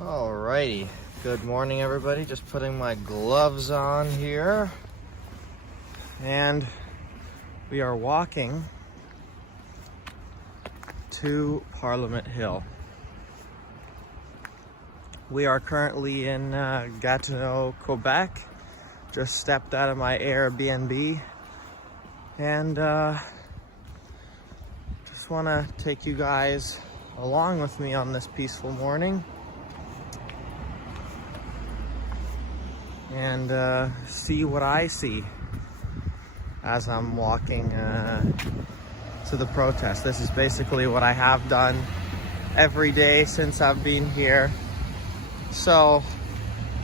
Alrighty, good morning everybody. Just putting my gloves on here. And we are walking to Parliament Hill. We are currently in Gatineau, Quebec. Just stepped out of my Airbnb and just want to take you guys along with me on this peaceful morning and see what I see as I'm walking to the protest. This is basically what I have done every day since I've been here. So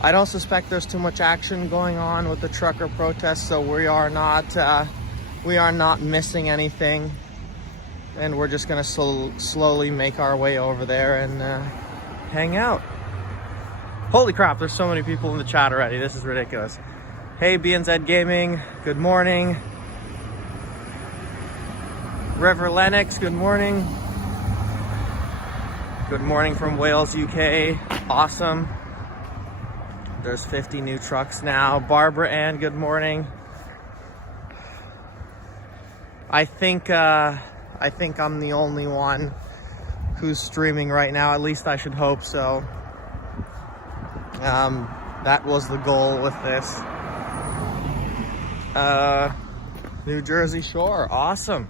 I don't suspect there's too much action going on with the trucker protest, so we are not missing anything, and we're just gonna slowly make our way over there and hang out. Holy crap, there's so many people in the chat already. This is ridiculous. Hey, BNZ Gaming, good morning. River Lennox, good morning. Good morning from Wales, UK. Awesome. There's 50 new trucks now. Barbara Ann, good morning. I think I'm the only one who's streaming right now. At least I should hope so. That was the goal with this. New Jersey Shore, awesome.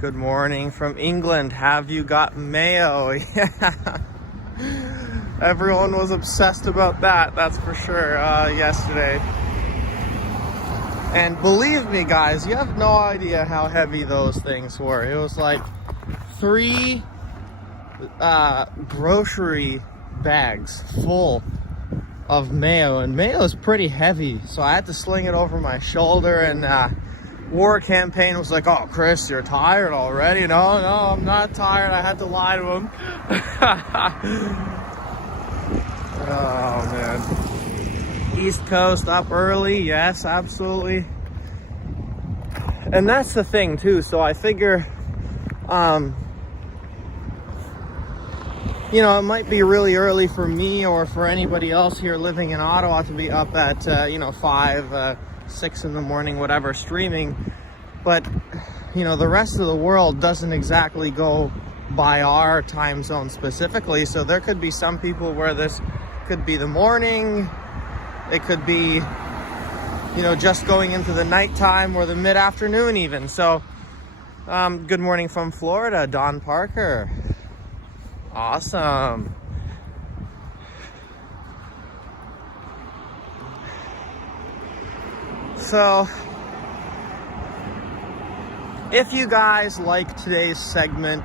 Good morning from England. Have you got mayo? Yeah. Everyone was obsessed about that, that's for sure, yesterday. And believe me, guys, you have no idea how heavy those things were. It was like 3 grocery bags full of mayo, and mayo is pretty heavy, so I had to sling it over my shoulder. And War Campaign was like, "Oh, Chris, you're tired already." No, I'm not tired. I had to lie to him. Oh, man. East Coast up early. Yes, absolutely. And that's the thing, too. So I figure, you know, it might be really early for me or for anybody else here living in Ottawa to be up at, 5, 6 in the morning, whatever, streaming. But, you know, the rest of the world doesn't exactly go by our time zone specifically. So there could be some people where this could be the morning. It could be, you know, just going into the nighttime or the mid-afternoon even. So, good morning from Florida, Don Parker. Awesome. So, if you guys like today's segment,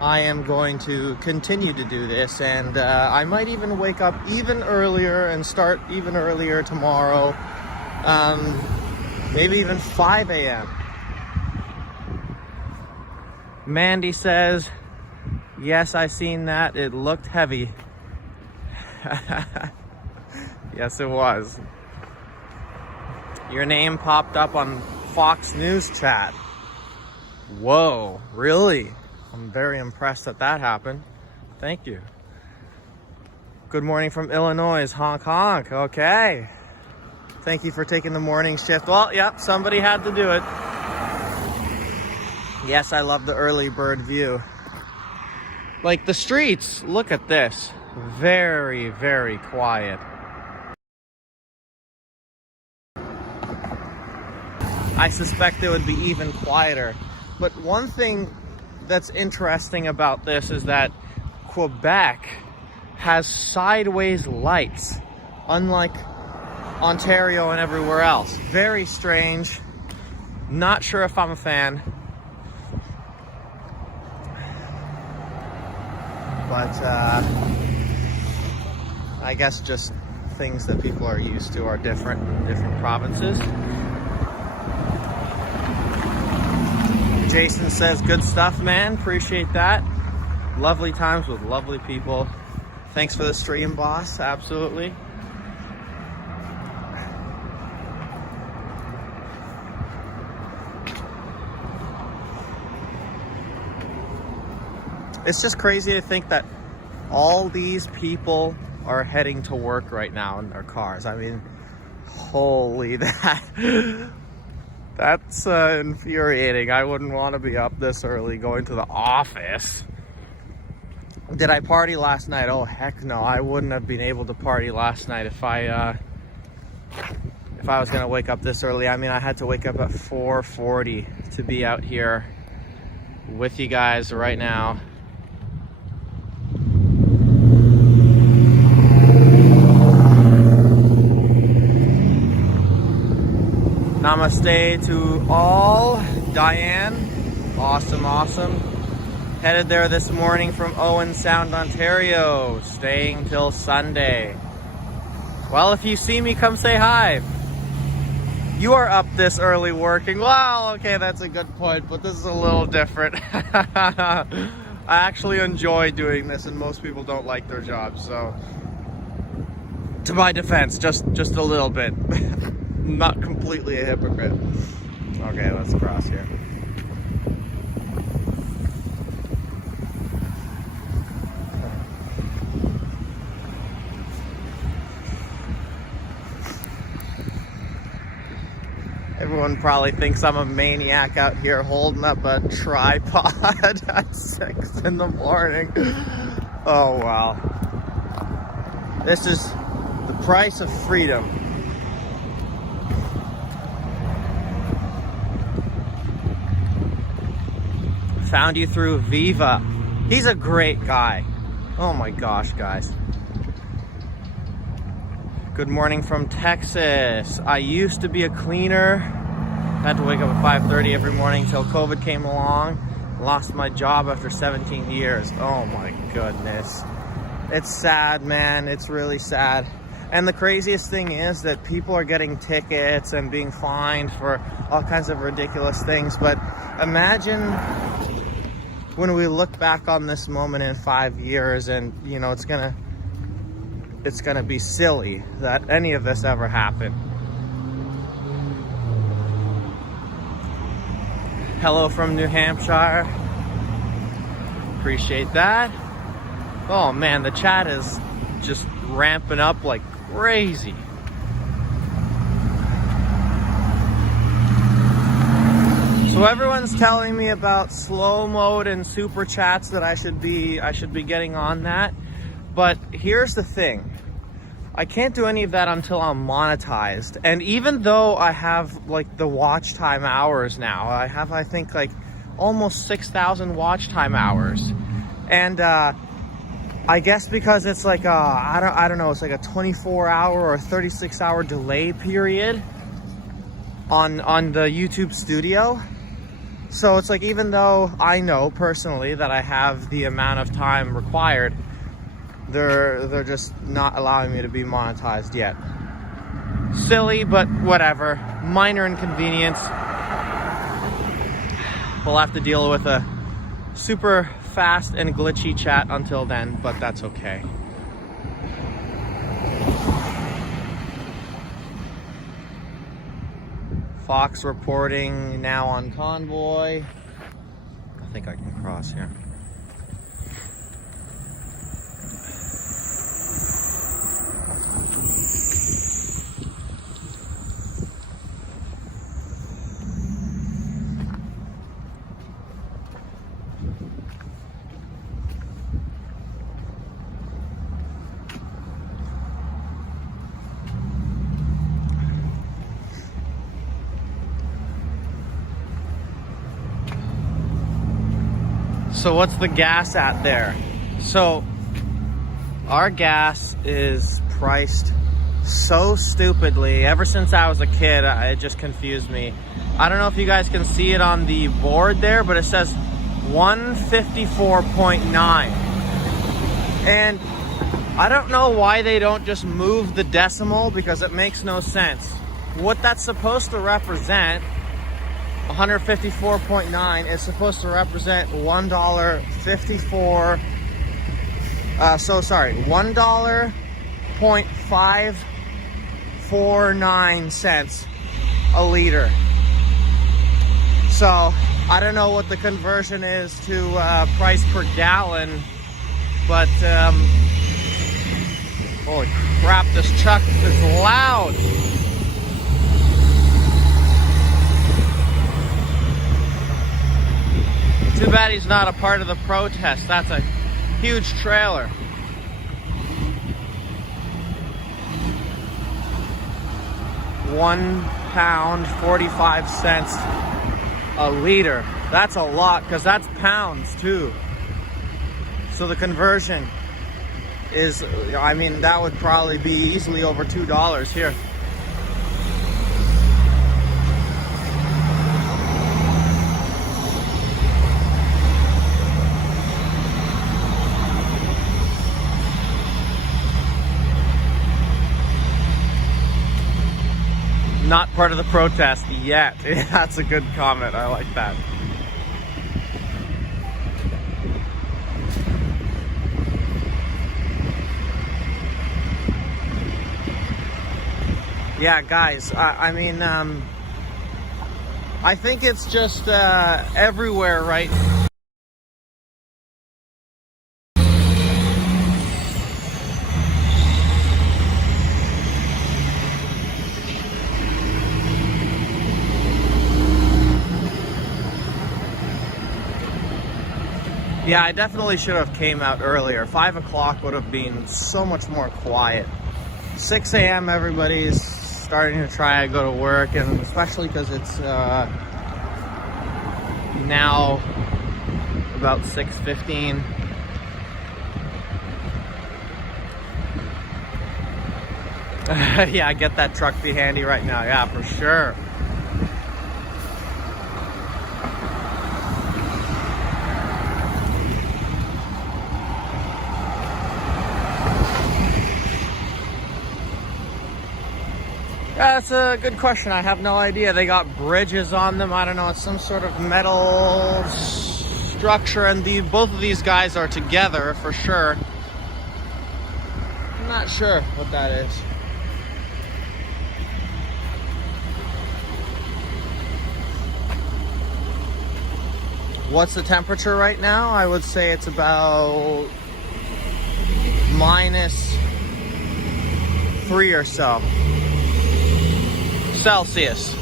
I am going to continue to do this, and I might even wake up even earlier and start even earlier tomorrow, maybe even 5 a.m. Mandy says, "Yes, I seen that. It looked heavy." Yes, it was. Your name popped up on Fox News chat. Whoa, really? I'm very impressed that happened. Thank you. Good morning from Illinois, honk honk. Okay. Thank you for taking the morning shift. Well, yep, somebody had to do it. Yes, I love the early bird view. Like the streets, look at this. Very, very quiet. I suspect it would be even quieter. But one thing that's interesting about this is that Quebec has sideways lights, unlike Ontario and everywhere else. Very strange. Not sure if I'm a fan. But I guess just things that people are used to are different in different provinces. Jason says, good stuff, man. Appreciate that. lovely times with lovely people. Thanks for the stream, boss. Absolutely. It's just crazy to think that all these people are heading to work right now in their cars. I mean, holy that's infuriating. I wouldn't want to be up this early going to the office. Did I party last night? Oh, heck no. I wouldn't have been able to party last night if I was going to wake up this early. I mean, I had to wake up at 4:40 to be out here with you guys right now. Namaste to all. Diane, awesome. Headed there this morning from Owen Sound, Ontario, staying till Sunday. Well, if you see me, come say hi. You are up this early working. Well, okay, that's a good point, but this is a little different. I actually enjoy doing this, and most people don't like their jobs, so to my defense, just a little bit. Not completely a hypocrite. Okay, let's cross here. Everyone probably thinks I'm a maniac out here holding up a tripod at 6 in the morning. Oh, wow. This is the price of freedom. Found you through Viva. He's a great guy. Oh my gosh, guys. Good morning from Texas. I used to be a cleaner. Had to wake up at 5:30 every morning till COVID came along. Lost my job after 17 years. Oh my goodness. It's sad, man. It's really sad. And the craziest thing is that people are getting tickets and being fined for all kinds of ridiculous things. But imagine when we look back on this moment in 5 years, and you know, it's gonna be silly that any of this ever happened. Hello from New Hampshire. Appreciate that. Oh man, the chat is just ramping up like crazy. So everyone's telling me about slow mode and super chats, that I should be getting on that. But here's the thing. I can't do any of that until I'm monetized. And even though I have like the watch time hours now, I have, I think, like almost 6,000 watch time hours. And I guess because it's like I don't know, it's like a 24-hour or 36-hour delay period on the YouTube Studio. So it's like, even though I know personally that I have the amount of time required, they're just not allowing me to be monetized yet. Silly, but whatever. Minor inconvenience. We'll have to deal with a super fast and glitchy chat until then, but that's okay. Fox reporting now on convoy. I think I can cross here. So what's the gas at there? So our gas is priced so stupidly. Ever since I was a kid, it just confused me. I don't know if you guys can see it on the board there, but it says 154.9. And I don't know why they don't just move the decimal, because it makes no sense. What that's supposed to represent, 154.9, is supposed to represent $1.50 $1.54. $1.549 a liter. So I don't know what the conversion is to price per gallon, but holy crap, this truck is loud. Too bad he's not a part of the protest. That's a huge trailer. £1.45 a liter. That's a lot, because that's pounds too. So the conversion is, I mean, that would probably be easily over $2 here. Not part of the protest yet. That's a good comment. I like that. Yeah, guys, I mean, I think it's just everywhere, right? Yeah, I definitely should have came out earlier. 5 o'clock would have been so much more quiet. 6 a.m. everybody's starting to try to go to work, and especially because it's now about 6:15. Yeah, get that truck be handy right now. Yeah, for sure. That's a good question. I have no idea. They got bridges on them. I don't know. It's some sort of metal structure, and both of these guys are together for sure. I'm not sure what that is. What's the temperature right now? I would say it's about -3 or so Celsius.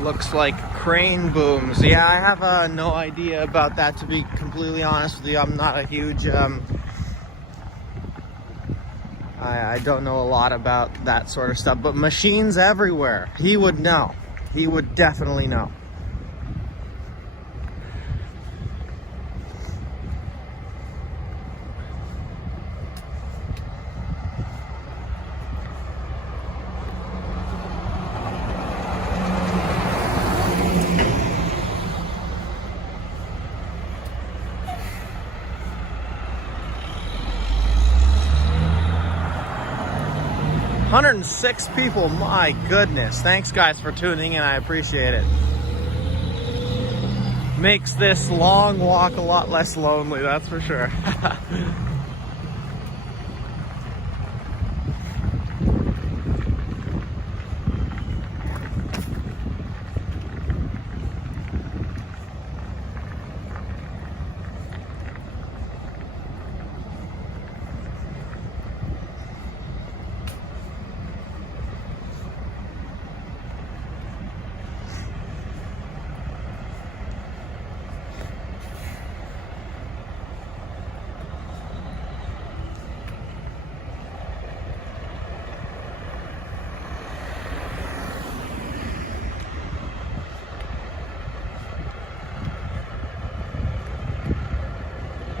Looks like crane booms. Yeah, I have no idea about that, to be completely honest with you. I'm not a huge I don't know a lot about that sort of stuff, but machines everywhere. He would know. He would definitely know. $106 people, my goodness. Thanks guys for tuning in, I appreciate it. Makes this long walk a lot less lonely, that's for sure.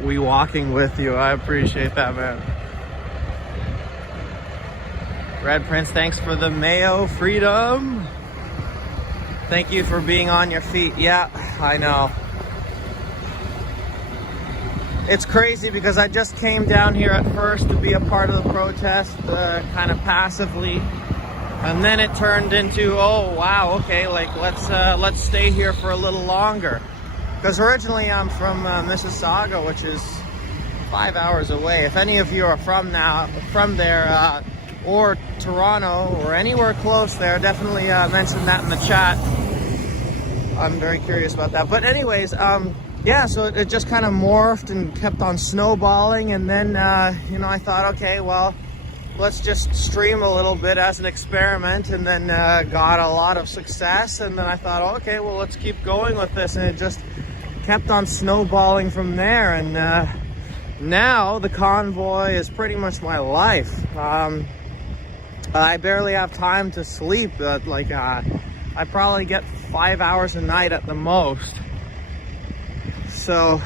We walking with you. I appreciate that, man. Red Prince, thanks for the Mayo Freedom. Thank you for being on your feet. Yeah, I know. It's crazy because I just came down here at first to be a part of the protest, kind of passively. And then it turned into, oh wow, okay, like let's stay here for a little longer. Because originally I'm from Mississauga, which is 5 hours away. If any of you are from there, or Toronto, or anywhere close there, definitely mention that in the chat. I'm very curious about that. But anyways, yeah, so it just kind of morphed and kept on snowballing. And then, you know, I thought, okay, well, let's just stream a little bit as an experiment. And then got a lot of success. And then I thought, okay, well, let's keep going with this. And it just kept on snowballing from there. And now the convoy is pretty much my life. I barely have time to sleep. I probably get 5 hours a night at the most. So,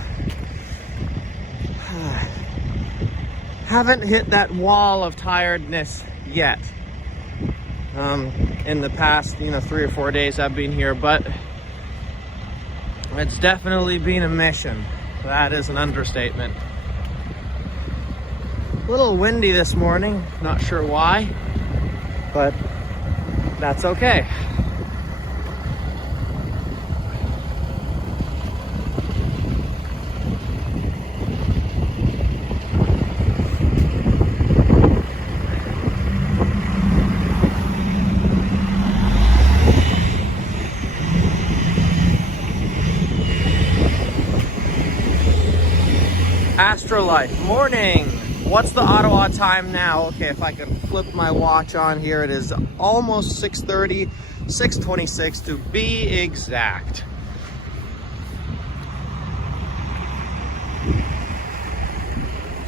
haven't hit that wall of tiredness yet. In the past, 3 or 4 days I've been here, but it's definitely been a mission. That is an understatement. A little windy this morning, not sure why, but that's okay. Astrolife, morning. What's the Ottawa time now? Okay, if I can flip my watch on here, it is almost 6:30, 6:26 to be exact.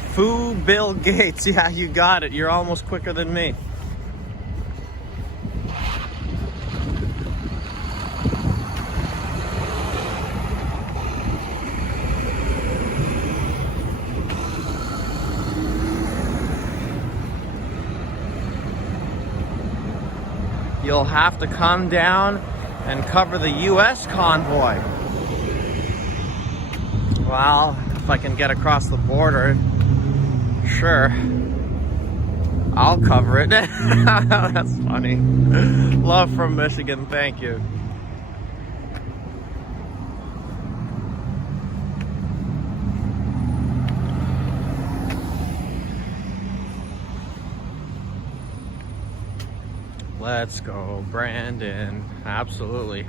Foo Bill Gates, yeah, you got it. You're almost quicker than me. You'll have to come down and cover the US convoy. Well, if I can get across the border, sure, I'll cover it. That's funny. Love from Michigan, thank you. Let's go, Brandon. Absolutely.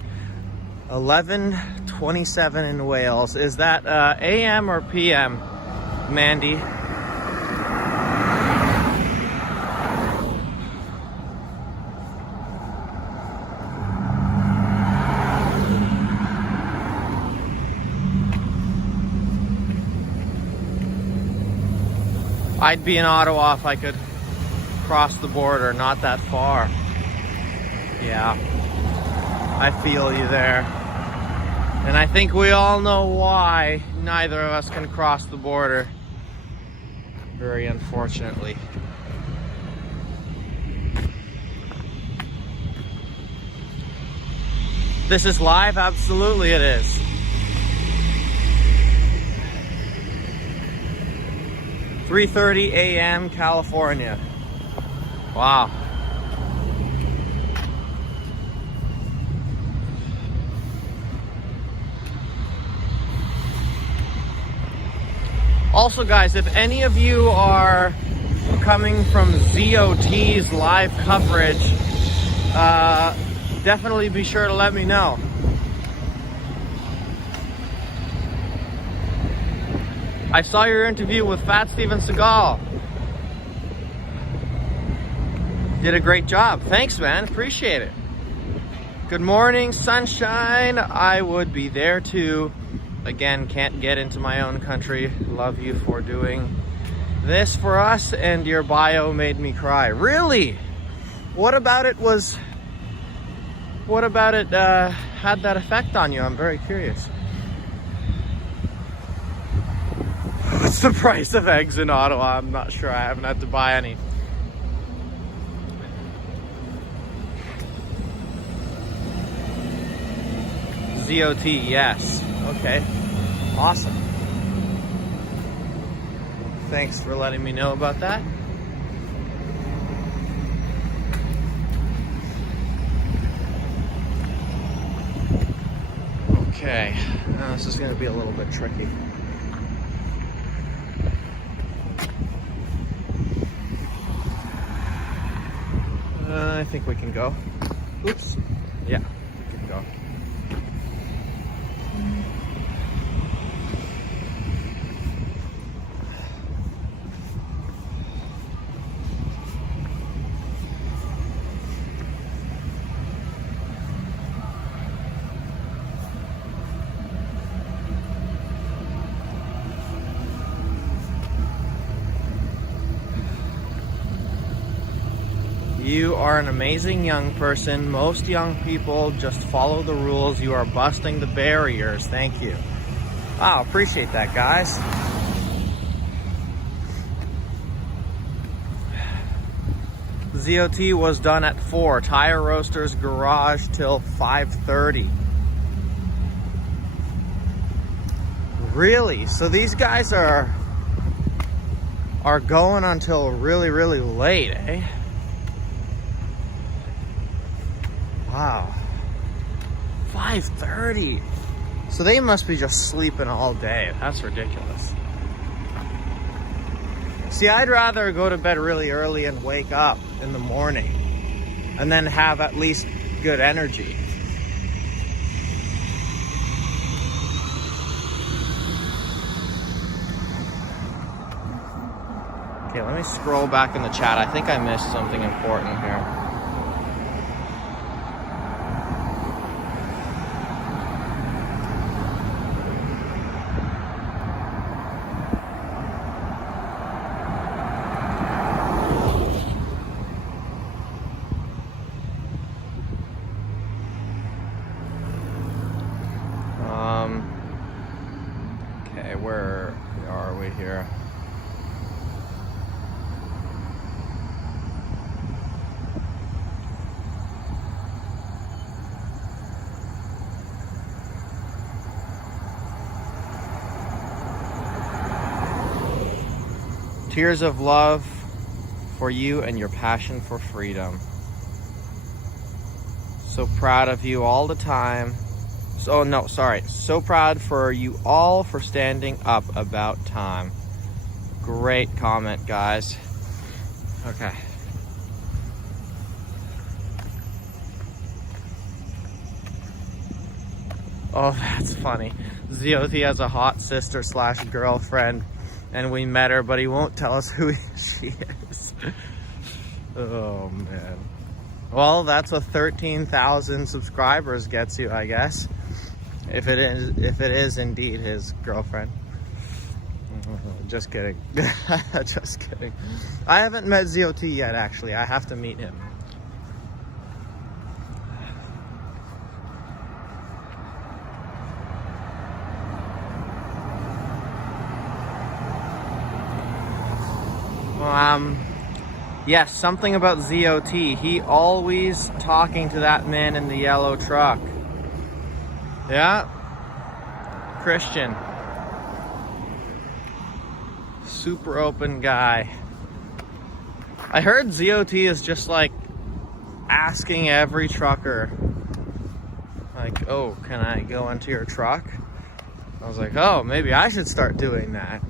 11:27 in Wales. Is that AM or PM, Mandy? I'd be in Ottawa if I could cross the border, not that far. Yeah, I feel you there. And I think we all know why neither of us can cross the border, very unfortunately. This is live? Absolutely it is. $3:30 a.m. California. Wow. Also, guys, if any of you are coming from ZOT's live coverage, definitely be sure to let me know. I saw your interview with Fat Steven Seagal. Did a great job. Thanks, man. Appreciate it. Good morning, sunshine. I would be there too. Again, can't get into my own country. Love you for doing this for us, and your bio made me cry. Really? What about it had that effect on you? I'm very curious. What's the price of eggs in Ottawa? I'm not sure. I haven't had to buy any. ZOT, yes. Okay, awesome. Thanks for letting me know about that. Okay, now this is going to be a little bit tricky. I think we can go. Oops. Yeah, we can go. You are an amazing young person. Most young people just follow the rules. You are busting the barriers. Thank you. Wow, appreciate that, guys. ZOT was done at 4. Tire roasters garage till 5:30. Really? So these guys are going until really, really late, eh? Wow. 5:30. So they must be just sleeping all day. That's ridiculous. See, I'd rather go to bed really early and wake up in the morning and then have at least good energy. Okay, let me scroll back in the chat. I think I missed something important here. Okay, where are we here? Tears of love for you and your passion for freedom. So proud of you all the time. So proud for you all for standing up about time. Great comment, guys. Okay. Oh, that's funny. ZOT has a hot sister / girlfriend, and we met her, but he won't tell us who she is. Oh, man. Well, that's what 13,000 subscribers gets you, I guess. If it is indeed his girlfriend. Just kidding. Just kidding. I haven't met ZOT yet, actually. I have to meet him. Yes, something about ZOT. He always talking to that man in the yellow truck. Yeah. Christian. Super open guy. I heard ZOT is just like asking every trucker, like, oh, can I go into your truck? I was like, oh, maybe I should start doing that.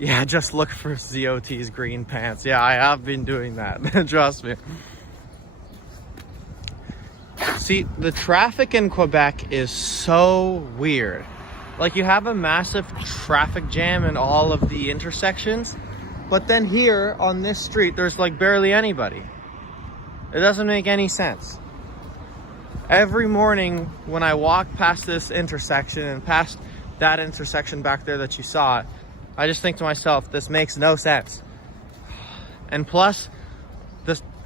Yeah, just look for ZOT's green pants. Yeah, I have been doing that. Trust me. See, the traffic in Quebec is so weird. Like, you have a massive traffic jam in all of the intersections, but then here on this street, there's like barely anybody. It doesn't make any sense. Every morning when I walk past this intersection and past that intersection back there that you saw, I just think to myself, this makes no sense. And plus,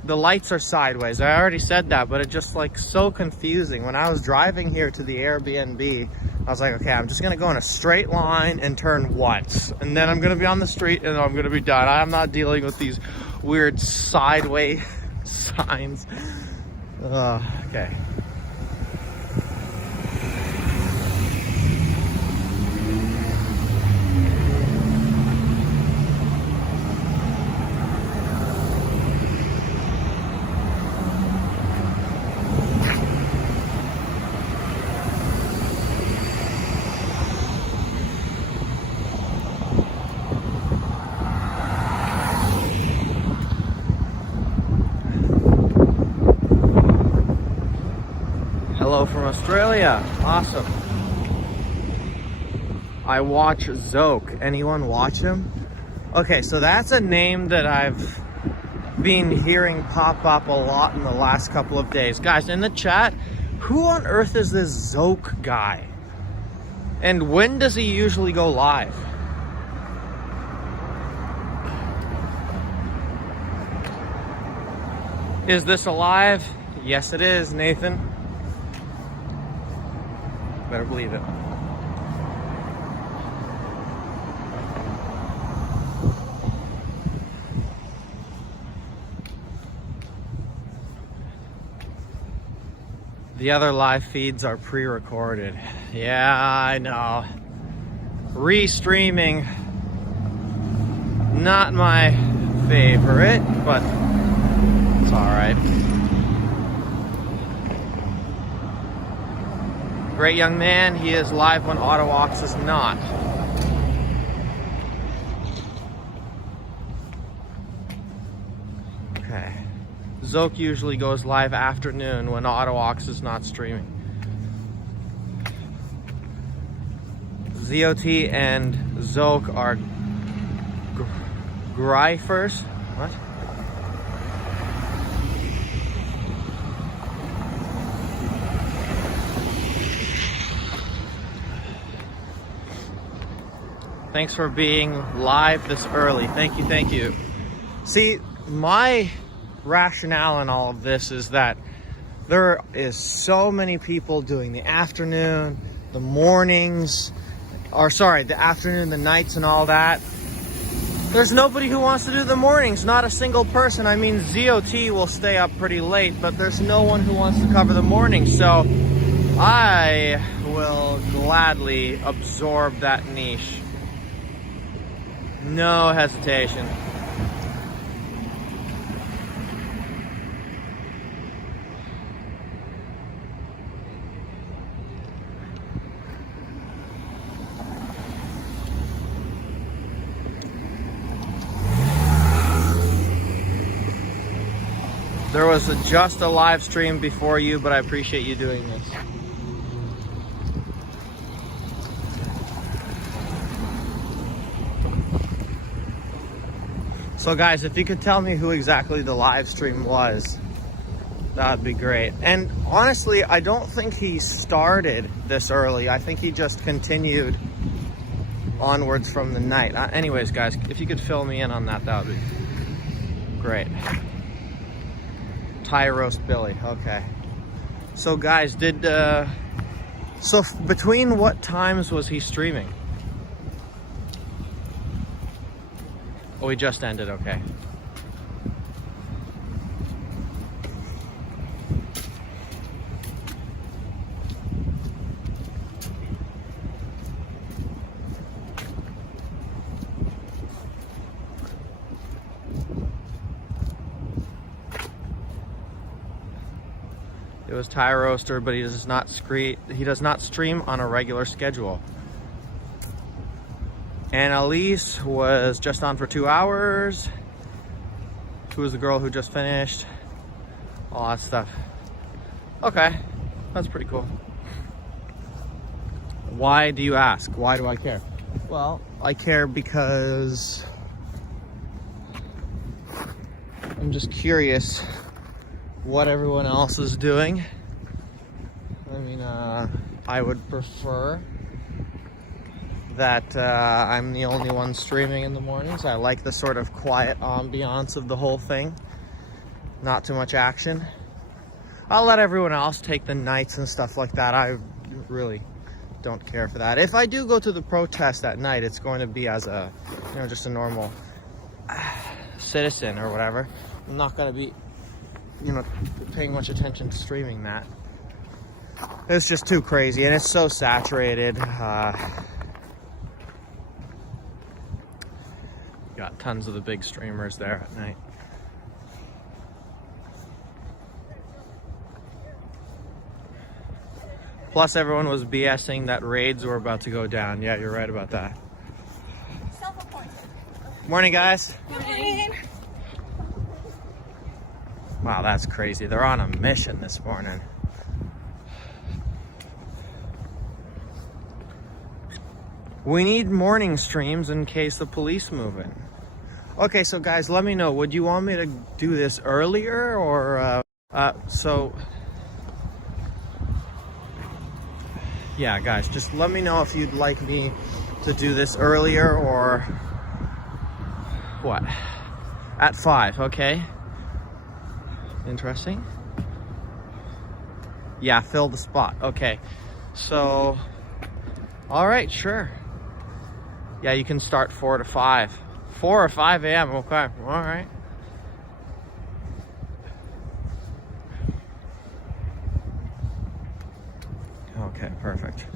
the lights are sideways. I already said that, but it's just like so confusing. When I was driving here to the Airbnb, I was like, okay, I'm just gonna go in a straight line and turn once. And then I'm gonna be on the street and I'm gonna be done. I'm not dealing with these weird sideways signs. Okay. Hello from Australia. Awesome. I watch Zoke. Anyone watch him? Okay, so that's a name that I've been hearing pop up a lot in the last couple of days. Guys, in the chat, who on earth is this Zoke guy? And when does he usually go live? Is this alive? Yes, it is, Nathan. Better believe it. The other live feeds are pre-recorded. Yeah, I know. Restreaming, not my favorite, but it's all right. Great young man, he is live when Ottawa is not. Okay. Zoke usually goes live afternoon when Ottawa is not streaming. ZOT and Zoke are grifers. What? Thanks for being live this early. Thank you, thank you. See, my rationale in all of this is that there is so many people doing the afternoon, the mornings, or sorry, the afternoon, the nights and all that. There's nobody who wants to do the mornings, not a single person. I mean, ZOT will stay up pretty late, but there's no one who wants to cover the mornings. So I will gladly absorb that niche. No hesitation. There was just a live stream before you, but I appreciate you doing this. So guys, if you could tell me who exactly the live stream was, that'd be great. And honestly, I don't think he started this early. I think he just continued onwards from the night. Anyways, guys, if you could fill me in on that, that would be great. Thai roast Billy, okay. So guys, so between what times was he streaming? Oh, we just ended, okay. It was Thai roaster, but he does not stream on a regular schedule. And Elise was just on for 2 hours. Who was the girl who just finished? All that stuff. Okay, that's pretty cool. Why do you ask? Why do I care? Well, I care because I'm just curious what everyone else is doing. I mean, I would prefer that I'm the only one streaming in the mornings. I like the sort of quiet ambiance of the whole thing. Not too much action. I'll let everyone else take the nights and stuff like that. I really don't care for that. If I do go to the protest at night, it's going to be as a, just a normal citizen or whatever. I'm not going to be paying much attention to streaming that. It's just too crazy, and it's so saturated. Got tons of the big streamers there at night. Plus, everyone was BSing that raids were about to go down. Yeah, you're right about that. Self-appointed. Morning, guys. Morning. Wow, that's crazy. They're on a mission this morning. We need morning streams in case the police move in. Okay, so guys, let me know. Would you want me to do this earlier or yeah, guys, just let me know if you'd like me to do this earlier or what? At 5, okay? Interesting. Yeah, fill the spot. Okay. So, all right, sure. Yeah, you can start 4 to 5. 4 or 5 a.m. Okay, all right. Okay, perfect.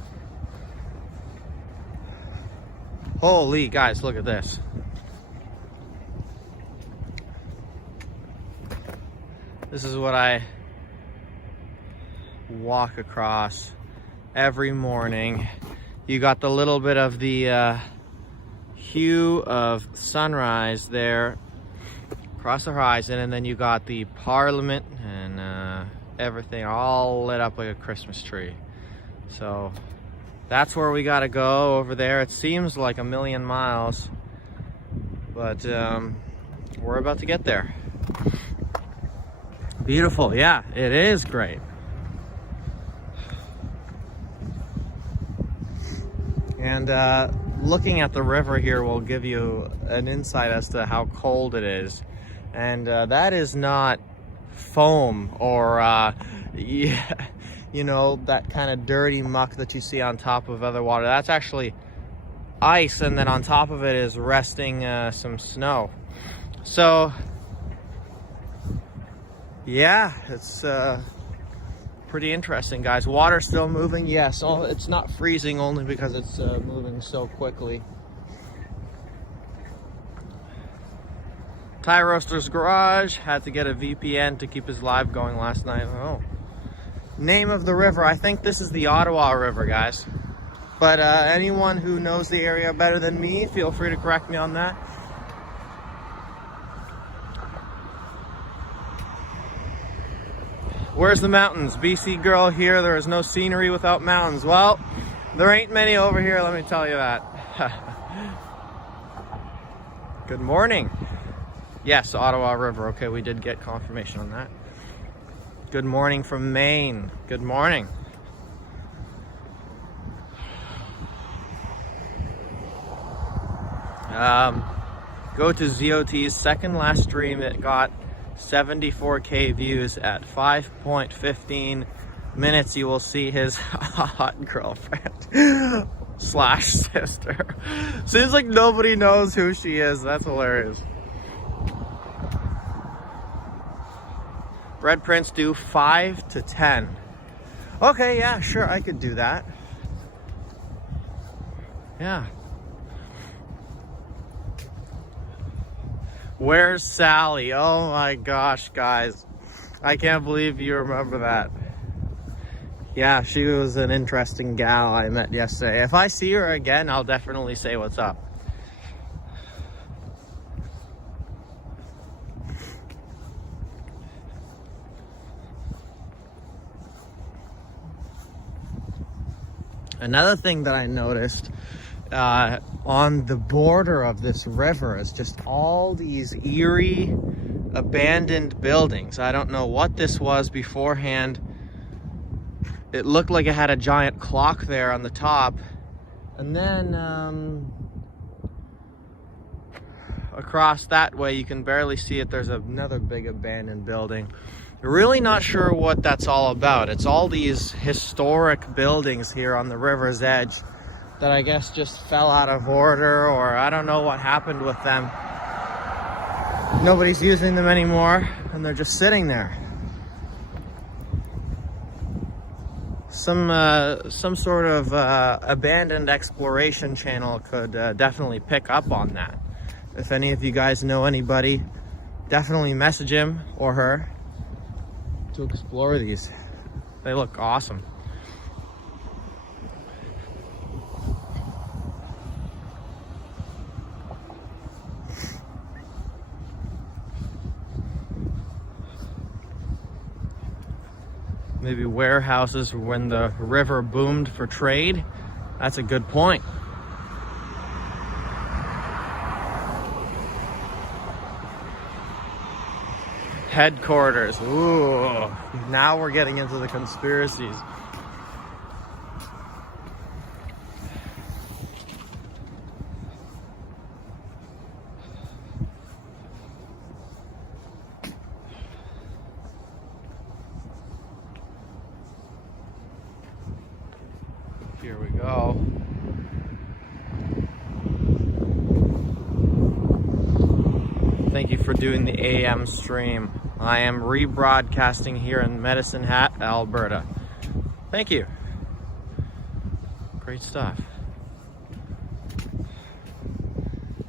Holy guys, look at this. This is what I walk across every morning. You got the little bit of the hue of sunrise there across the horizon, and then you got the Parliament and everything all lit up like a Christmas tree. So that's where we gotta go, over there. It seems like a million miles, but we're about to get there. Beautiful, yeah, it is great. And looking at the river here will give you an insight as to how cold it is. And that is not foam or, yeah, you know, that kind of dirty muck that you see on top of other water. That's actually ice, and then on top of it is resting some snow. So, yeah, it's pretty interesting, guys. Water's still moving, yes. Oh, it's not freezing only because it's moving so quickly. Thai Roaster's Garage had to get a VPN to keep his live going last night. Oh, name of the river, I think this is the Ottawa River, guys. But anyone who knows the area better than me, feel free to correct me on that. Where's the mountains? BC girl here, there is no scenery without mountains. Well, there ain't many over here, let me tell you that. Good morning. Yes, Ottawa River. Okay, we did get confirmation on that. Good morning from Maine. Good morning. Go to ZOT's second last stream. It got 74K views at 5.15 minutes. You will see his hot girlfriend slash sister. Seems like nobody knows who she is. That's hilarious. Red Prince do 5 to 10. Okay, yeah, sure, I could do that. Yeah. Where's Sally? Oh my gosh, guys. I can't believe you remember that. Yeah, she was an interesting gal I met yesterday. If I see her again, I'll definitely say what's up. Another thing that I noticed on the border of this river is just all these eerie abandoned buildings. I don't know what this was beforehand. It looked like it had a giant clock there on the top, and then across that way you can barely see it. There's another big abandoned building. Really not sure what that's all about. It's all these historic buildings here on the river's edge that I guess just fell out of order, or I don't know what happened with them. Nobody's using them anymore, and they're just sitting there. some sort of abandoned exploration channel could definitely pick up on that. If any of you guys know anybody, definitely message him or her to explore these. They look awesome. Maybe warehouses when the river boomed for trade. That's a good point. Headquarters. Ooh, now we're getting into the conspiracies. Here we go. Thank you for doing the AM stream. I am rebroadcasting here in Medicine Hat, Alberta. Thank you. Great stuff.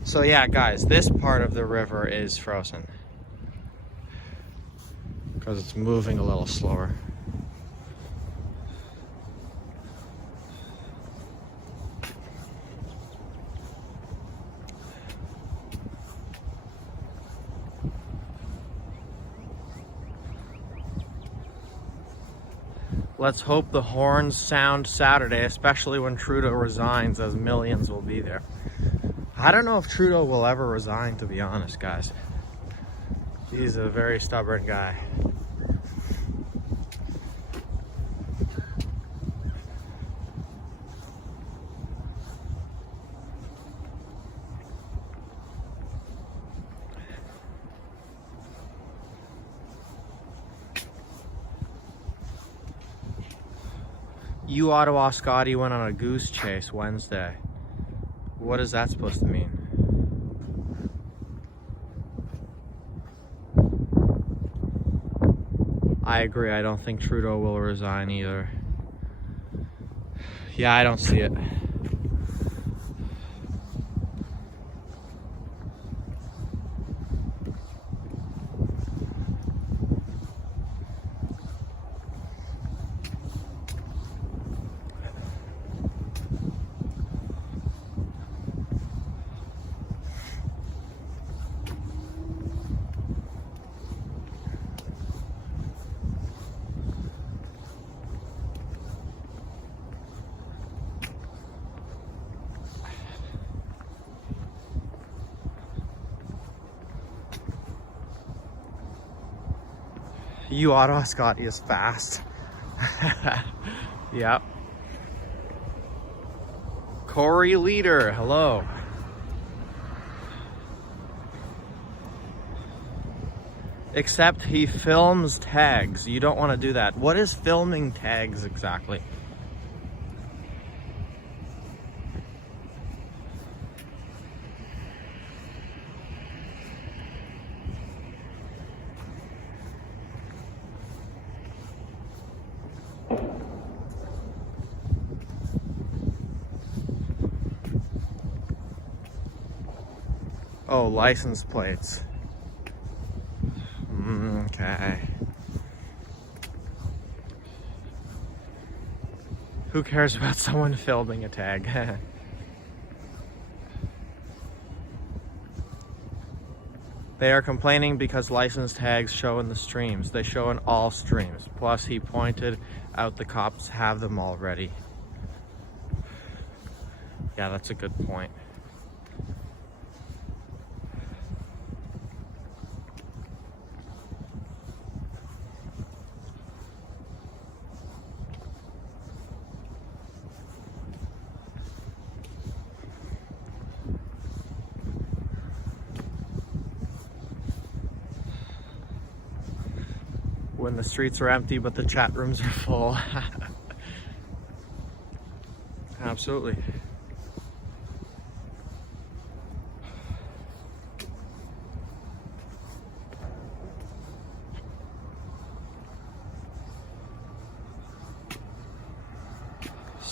So yeah, guys, this part of the river is frozen because it's moving a little slower. Let's hope the horns sound Saturday, especially when Trudeau resigns, as millions will be there. I don't know if Trudeau will ever resign, to be honest, guys. He's a very stubborn guy. You Ottawa Scotty went on a goose chase Wednesday. What is that supposed to mean? I agree. I don't think Trudeau will resign either. Yeah, I don't see it. You Ottawa Scotty is fast. Yep. Corey Leader, hello. Except he films tags. You don't want to do that. What is filming tags exactly? Oh, license plates. Okay. Who cares about someone filming a tag? They are complaining because license tags show in the streams. They show in all streams. Plus, he pointed out the cops have them already. Yeah, that's a good point. When the streets are empty but the chat rooms are full. Absolutely.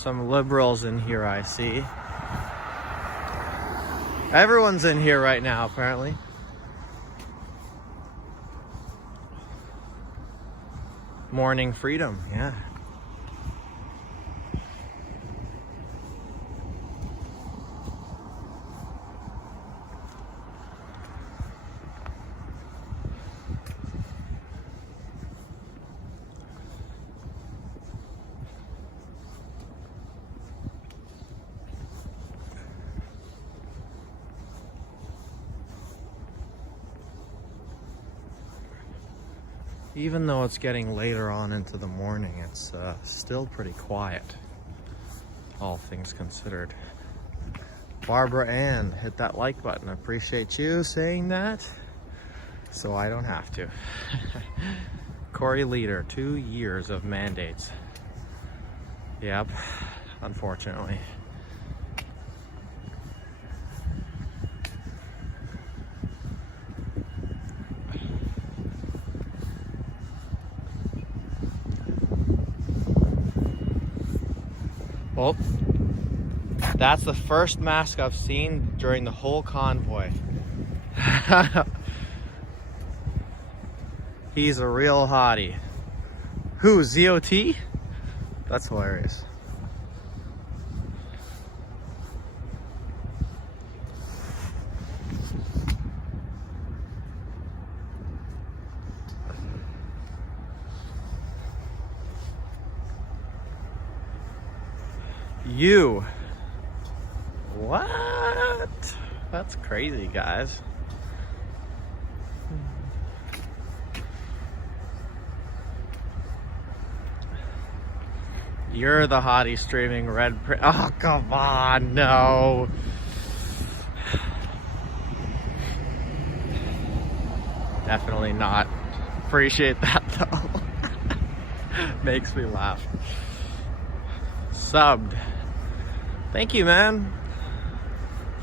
Some liberals in here, I see. Everyone's in here right now, apparently. Morning freedom, yeah. Even though it's getting later on into the morning, it's still pretty quiet, all things considered. Barbara Ann, hit that like button. I appreciate you saying that, so I don't have to. Corey Leader, 2 years of mandates. Yep, unfortunately. Well, that's the first mask I've seen during the whole convoy. He's a real hottie. Who, ZOT? That's hilarious. You. What? That's crazy, guys. You're the hottie streaming red print. Oh, come on, no. Definitely not. Appreciate that, though. Makes me laugh. Subbed. Thank you, man.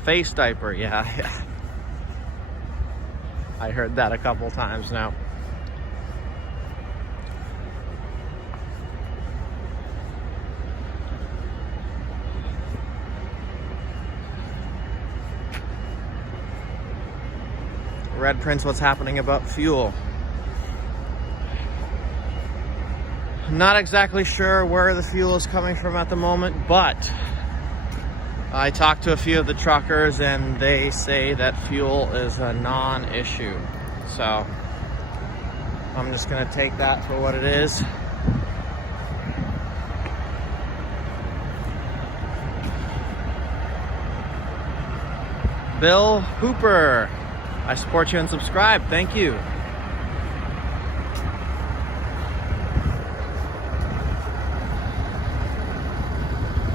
Face diaper, yeah. I heard that a couple times now. Red Prince, what's happening about fuel? Not exactly sure where the fuel is coming from at the moment, but I talked to a few of the truckers and they say that fuel is a non-issue. So I'm just gonna take that for what it is. Bill Hooper, I support you and subscribe. Thank you.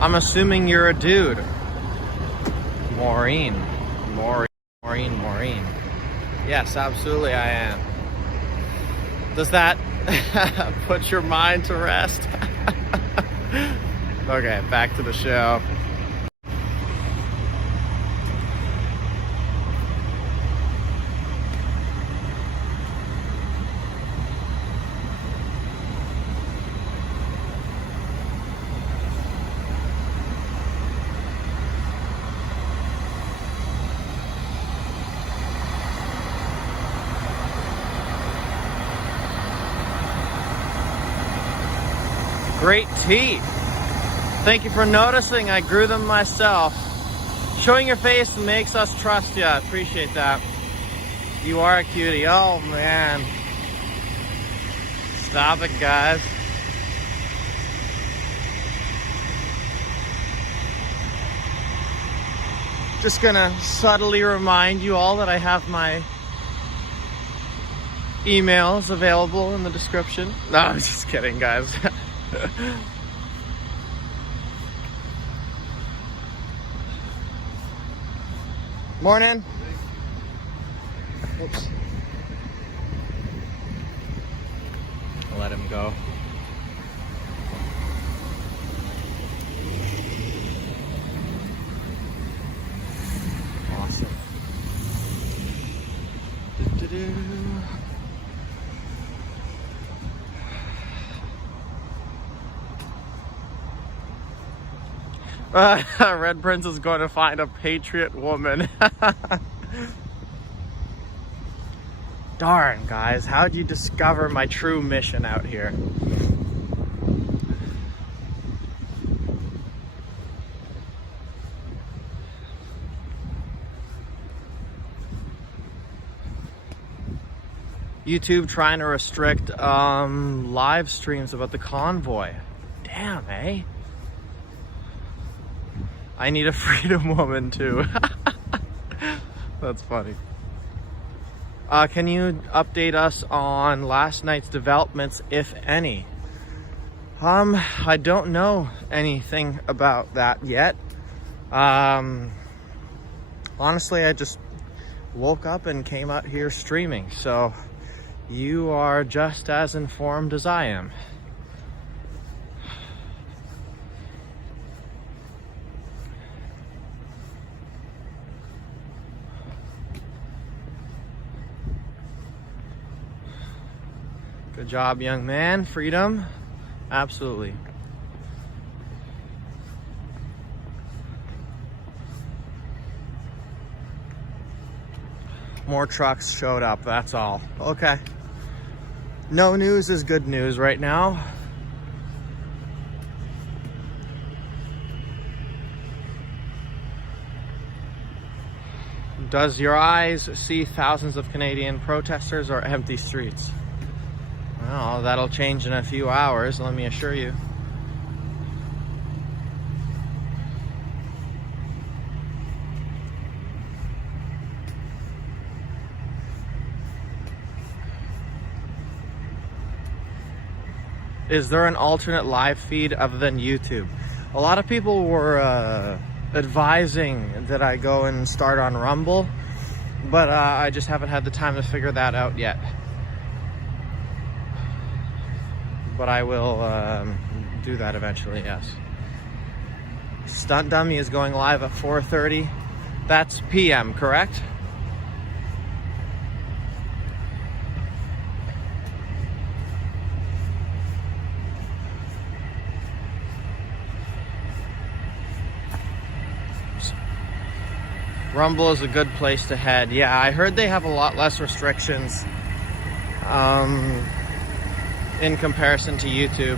I'm assuming you're a dude. Maureen. Yes, absolutely I am. Does that put your mind to rest? Okay, back to the show. Great tea. Thank you for noticing. I grew them myself. Showing your face makes us trust you. I appreciate that. You are a cutie. Oh, man. Stop it, guys. Just gonna subtly remind you all that I have my emails available in the description. No, I'm just kidding, guys. Morning. Oops. I'll let him go. Awesome. Do-do-do. Red Prince is going to find a patriot woman. Darn, guys, how'd you discover my true mission out here? YouTube trying to restrict live streams about the convoy. Damn, eh? I need a freedom woman too. That's funny. Can you update us on last night's developments, if any? I don't know anything about that yet. Honestly, I just woke up and came out here streaming, so you are just as informed as I am. Good job, young man. Freedom. Absolutely. More trucks showed up, that's all. Okay. No news is good news right now. Does your eyes see thousands of Canadian protesters or empty streets? Well, that'll change in a few hours, let me assure you. Is there an alternate live feed other than YouTube? A lot of people were advising that I go and start on Rumble, but I just haven't had the time to figure that out yet. But I will do that eventually, yes. Stunt Dummy is going live at 4:30. That's PM, correct? Rumble is a good place to head. Yeah, I heard they have a lot less restrictions in comparison to YouTube.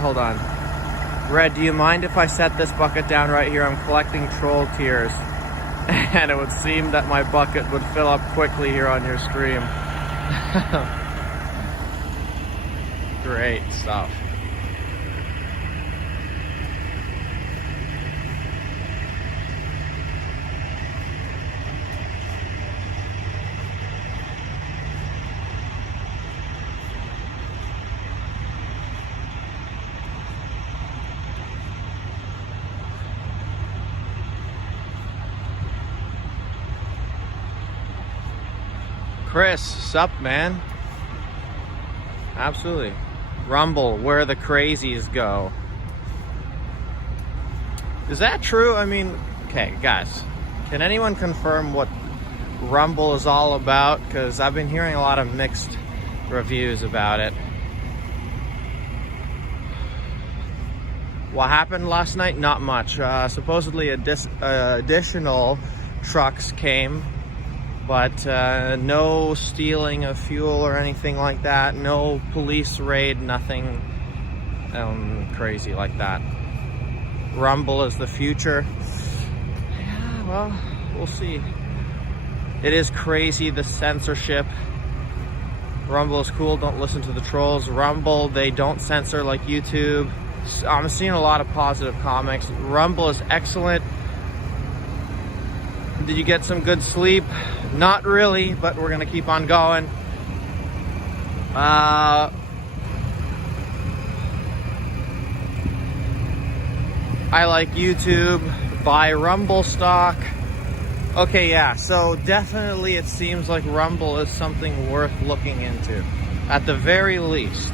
Hold on. Red, do you mind if I set this bucket down right here? I'm collecting troll tears. And it would seem that my bucket would fill up quickly here on your stream. Great stuff. Chris, sup, man? Absolutely. Rumble, where the crazies go. Is that true? I mean, okay, guys, can anyone confirm what Rumble is all about? Because I've been hearing a lot of mixed reviews about it. What happened last night? Not much. Supposedly additional trucks came, but no stealing of fuel or anything like that. No police raid, nothing crazy like that. Rumble is the future. Yeah, well, we'll see. It is crazy, the censorship. Rumble is cool, don't listen to the trolls. Rumble, they don't censor like YouTube. I'm seeing a lot of positive comments. Rumble is excellent. Did you get some good sleep? Not really, but we're gonna keep on going. I like YouTube. Buy Rumble stock. Okay, yeah, so definitely it seems like Rumble is something worth looking into, at the very least.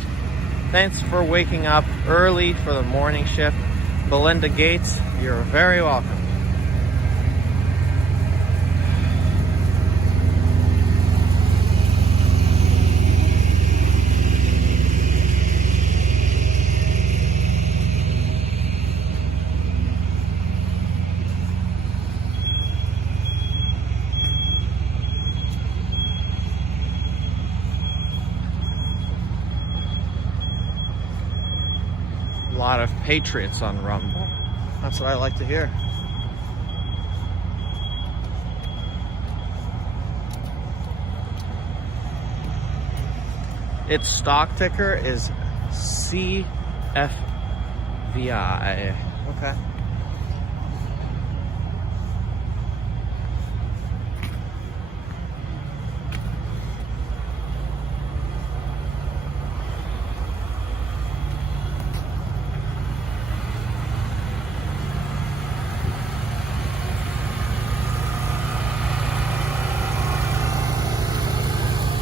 Thanks for waking up early for the morning shift. Belinda Gates, you're very welcome. lot of patriots on Rumble. That's what I like to hear. Its stock ticker is CFVI. Okay.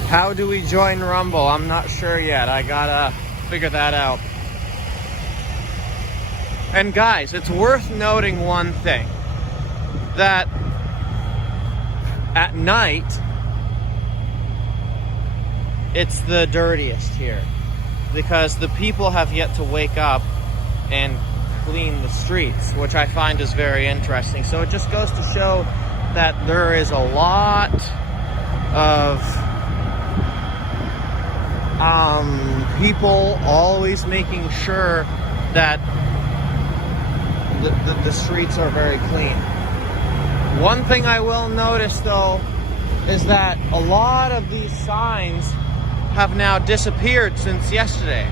How do we join Rumble? I'm not sure yet. I gotta figure that out. And guys, it's worth noting one thing. That at night, it's the dirtiest here. Because the people have yet to wake up and clean the streets, which I find is very interesting. So it just goes to show that there is a lot of people always making sure that the streets are very clean. One thing I will notice though is that a lot of these signs have now disappeared since yesterday.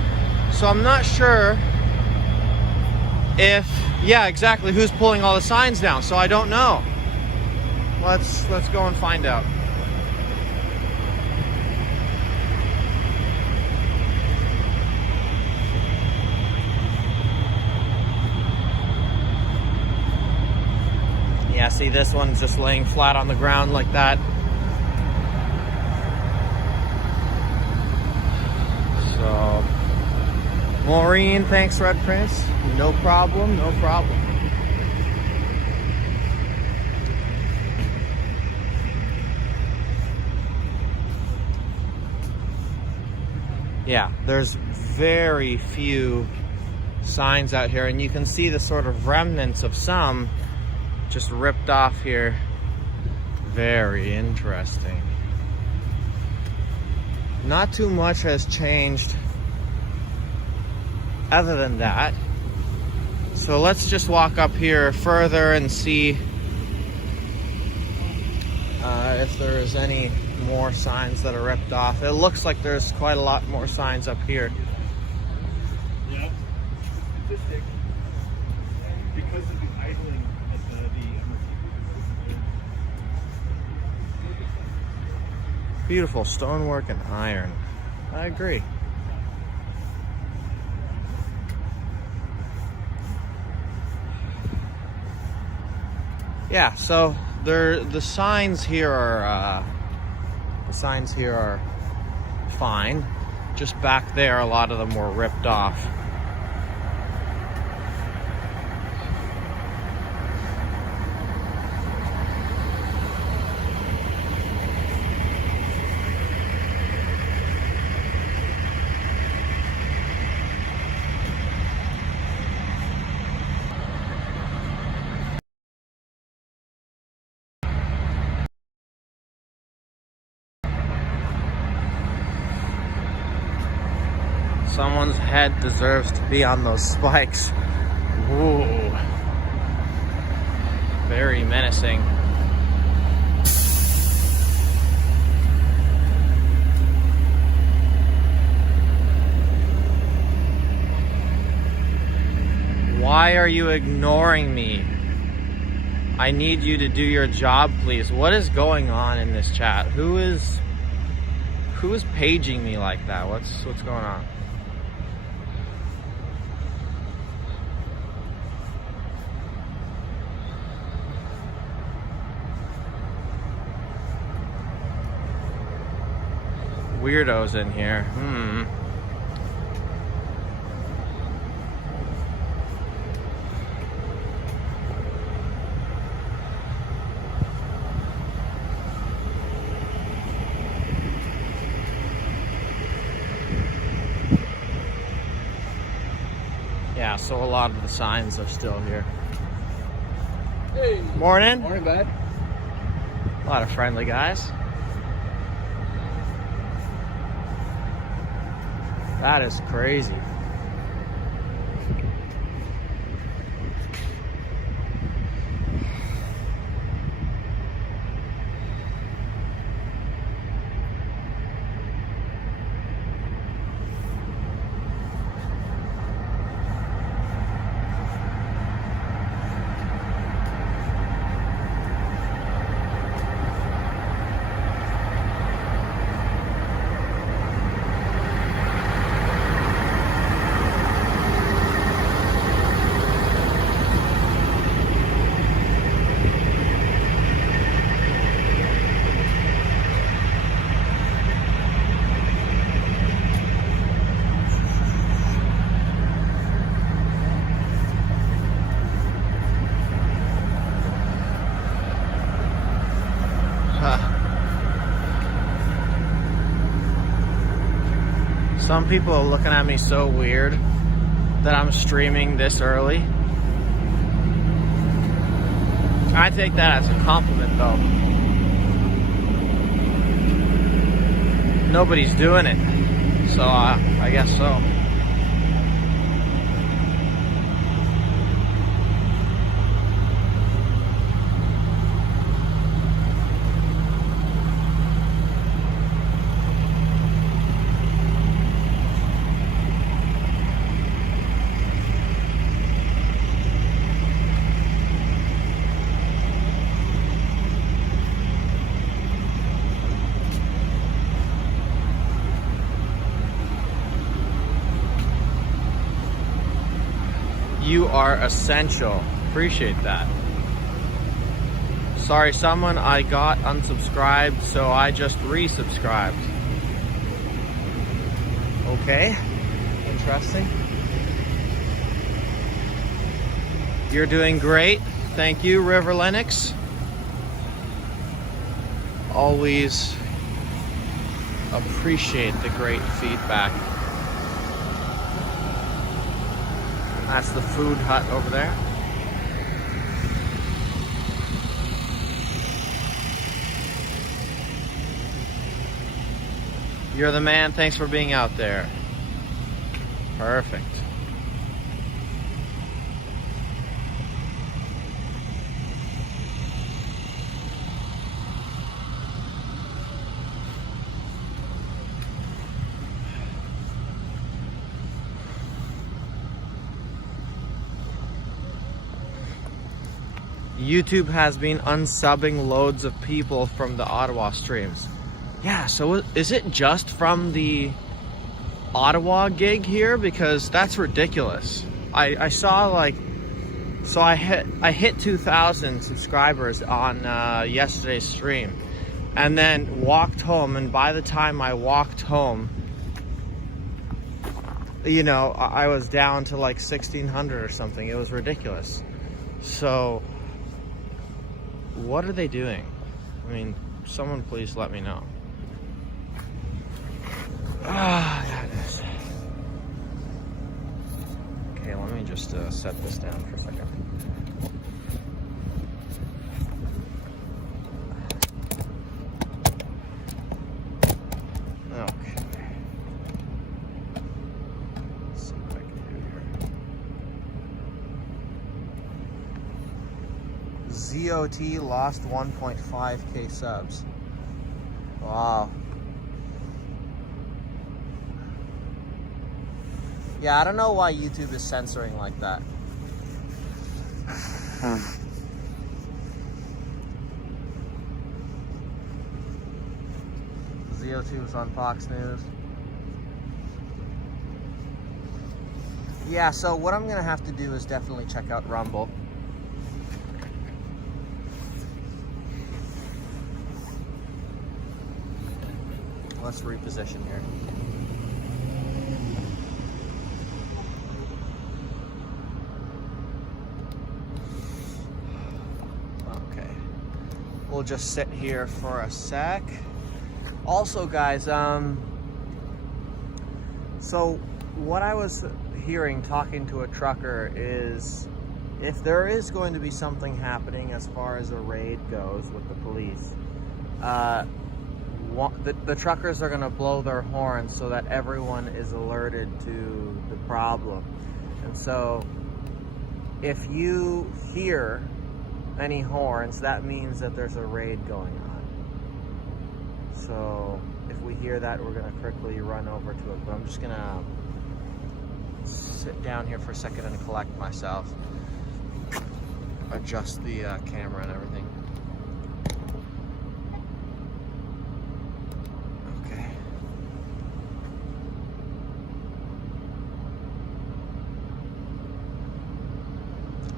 So I'm not sure if, yeah, exactly, who's pulling all the signs down. So I don't know. Let's go and find out. Yeah, see, this one's just laying flat on the ground like that. So, Maureen, thanks, Red Prince. No problem, no problem. Yeah, there's very few signs out here, and you can see the sort of remnants of some just ripped off here. Very interesting. Not too much has changed other than that. So let's just walk up here further and see if there is any more signs that are ripped off. It looks like there's quite a lot more signs up here. Yeah. Statistic. Because of the idling at the Beautiful stonework and iron. I agree. Yeah, so the signs here are fine. Just back there, a lot of them were ripped off. Someone's head deserves to be on those spikes. Ooh. Very menacing. Why are you ignoring me? I need you to do your job, please. What is going on in this chat? Who is paging me like that? What's going on? Weirdos in here. Yeah, so a lot of the signs are still here. Hey. Morning. Morning, bud. A lot of friendly guys. That is crazy. Some people are looking at me so weird that I'm streaming this early. I take that as a compliment though. Nobody's doing it, so I guess so. You are essential. Appreciate that. Sorry, someone I got unsubscribed, so I just resubscribed. Okay, interesting. You're doing great. Thank you, River Lennox. Always appreciate the great feedback. That's the food hut over there. You're the man. Thanks for being out there. Perfect. YouTube has been unsubbing loads of people from the Ottawa streams. Yeah, so is it just from the Ottawa gig here? Because that's ridiculous. I saw like, so I hit 2,000 subscribers on yesterday's stream, and then walked home, and by the time I walked home, you know, I was down to like 1,600 or something. It was ridiculous. So what are they doing? I mean, someone please let me know. Ah, goodness. Okay, let me just set this down for a second. Okay. Let's see what I can do here. ZOT lost 1.5k subs. Wow. Yeah, I don't know why YouTube is censoring like that. ZO2 was on Fox News. Yeah, so what I'm gonna have to do is definitely check out Rumble. Let's reposition here. Okay. We'll just sit here for a sec. Also, guys, so what I was hearing talking to a trucker is if there is going to be something happening as far as a raid goes with the police, the truckers are going to blow their horns so that everyone is alerted to the problem. And so if you hear any horns, that means that there's a raid going on. So if we hear that, we're going to quickly run over to it. But I'm just going to sit down here for a second and collect myself, adjust the camera and everything.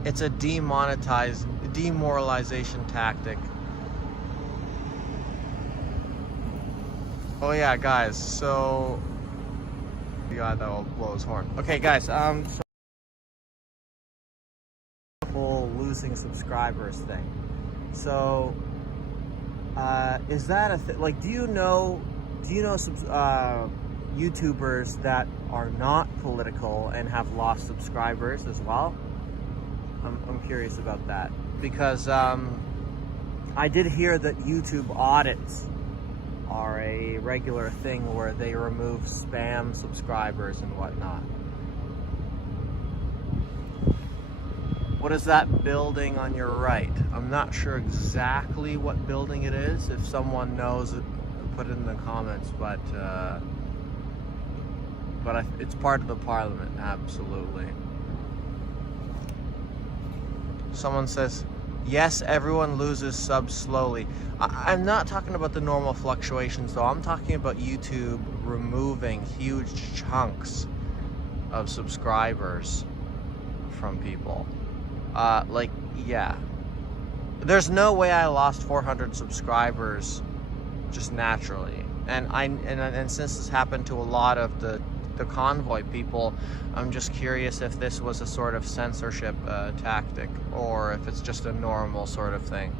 It's a demoralization tactic. Oh yeah, guys, so the guy that will blow his horn. Okay, guys, so whole losing subscribers thing. So, is that a like? Do you know YouTubers that are not political and have lost subscribers as well? I'm curious about that, because I did hear that YouTube audits are a regular thing where they remove spam subscribers and whatnot. What is that building on your right? I'm not sure exactly what building it is. If someone knows it, put it in the comments, but it's part of the parliament, absolutely. Someone says, yes, everyone loses subs slowly. I'm not talking about the normal fluctuations though. I'm talking about YouTube removing huge chunks of subscribers from people. Like, yeah. There's no way I lost 400 subscribers just naturally. And since this happened to a lot of the convoy people, I'm just curious if this was a sort of censorship tactic, or if it's just a normal sort of thing.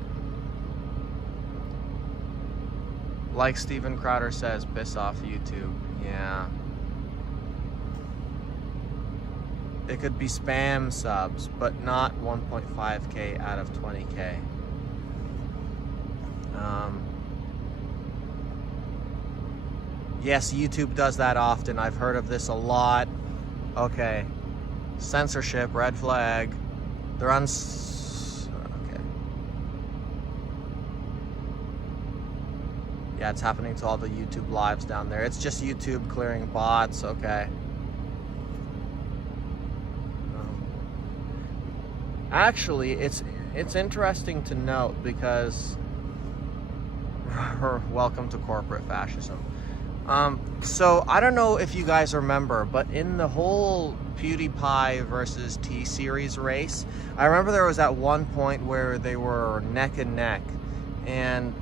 Like Steven Crowder says, piss off YouTube. Yeah. It could be spam subs, but not 1.5k out of 20k. Yes, YouTube does that often. I've heard of this a lot. Okay. Censorship, red flag. They're okay. Yeah, it's happening to all the YouTube lives down there. It's just YouTube clearing bots. Okay. Actually, it's interesting to note because welcome to corporate fascism. So I don't know if you guys remember, but in the whole PewDiePie versus T-Series race, I remember there was at one point where they were neck and neck, and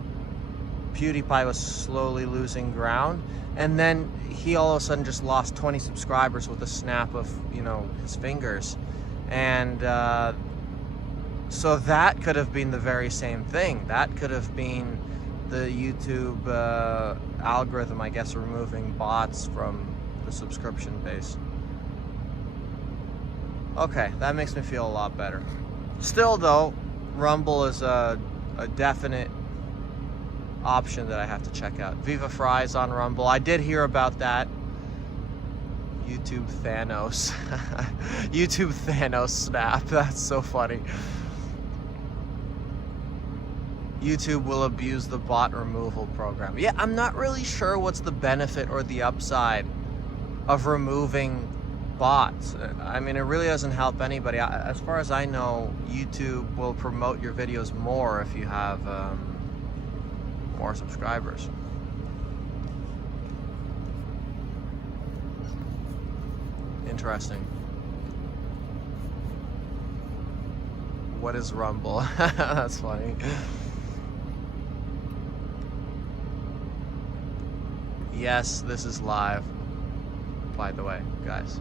PewDiePie was slowly losing ground, and then he all of a sudden just lost 20 subscribers with a snap of, you know, his fingers. And so that could have been the very same thing. That could have been the YouTube algorithm, I guess, removing bots from the subscription base. Okay, that makes me feel a lot better. Still though, Rumble is a definite option that I have to check out. Viva Fries on Rumble. I did hear about that. YouTube Thanos. YouTube Thanos snap. That's so funny. YouTube will abuse the bot removal program. Yeah, I'm not really sure what's the benefit or the upside of removing bots. I mean, it really doesn't help anybody. As far as I know, YouTube will promote your videos more if you have more subscribers. Interesting. What is Rumble? That's funny. Yes, this is live, by the way, guys.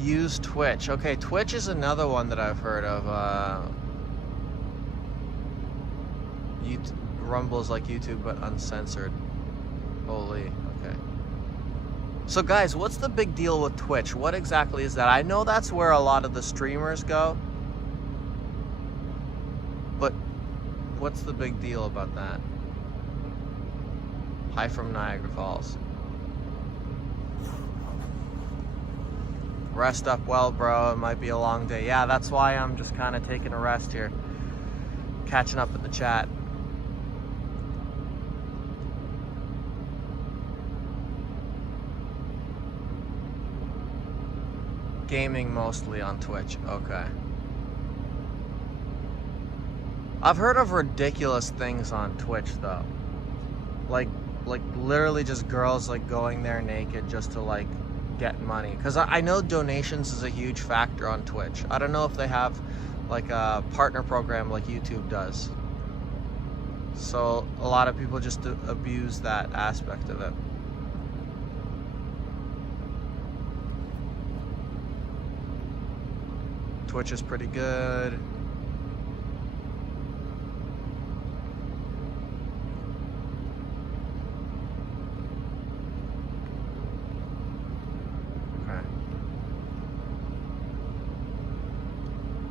Use Twitch. Okay, Twitch is another one that I've heard of. Rumble is like YouTube, but uncensored. Holy, okay. So guys, what's the big deal with Twitch? What exactly is that? I know that's where a lot of the streamers go, but what's the big deal about that? Hi from Niagara Falls. Rest up well, bro. It might be a long day. Yeah, that's why I'm just kind of taking a rest here. Catching up in the chat. Gaming mostly on Twitch. Okay. I've heard of ridiculous things on Twitch though. Like literally just girls like going there naked just to like get money. Because I know donations is a huge factor on Twitch. I don't know if they have like a partner program like YouTube does. So a lot of people just abuse that aspect of it. Twitch is pretty good. Okay.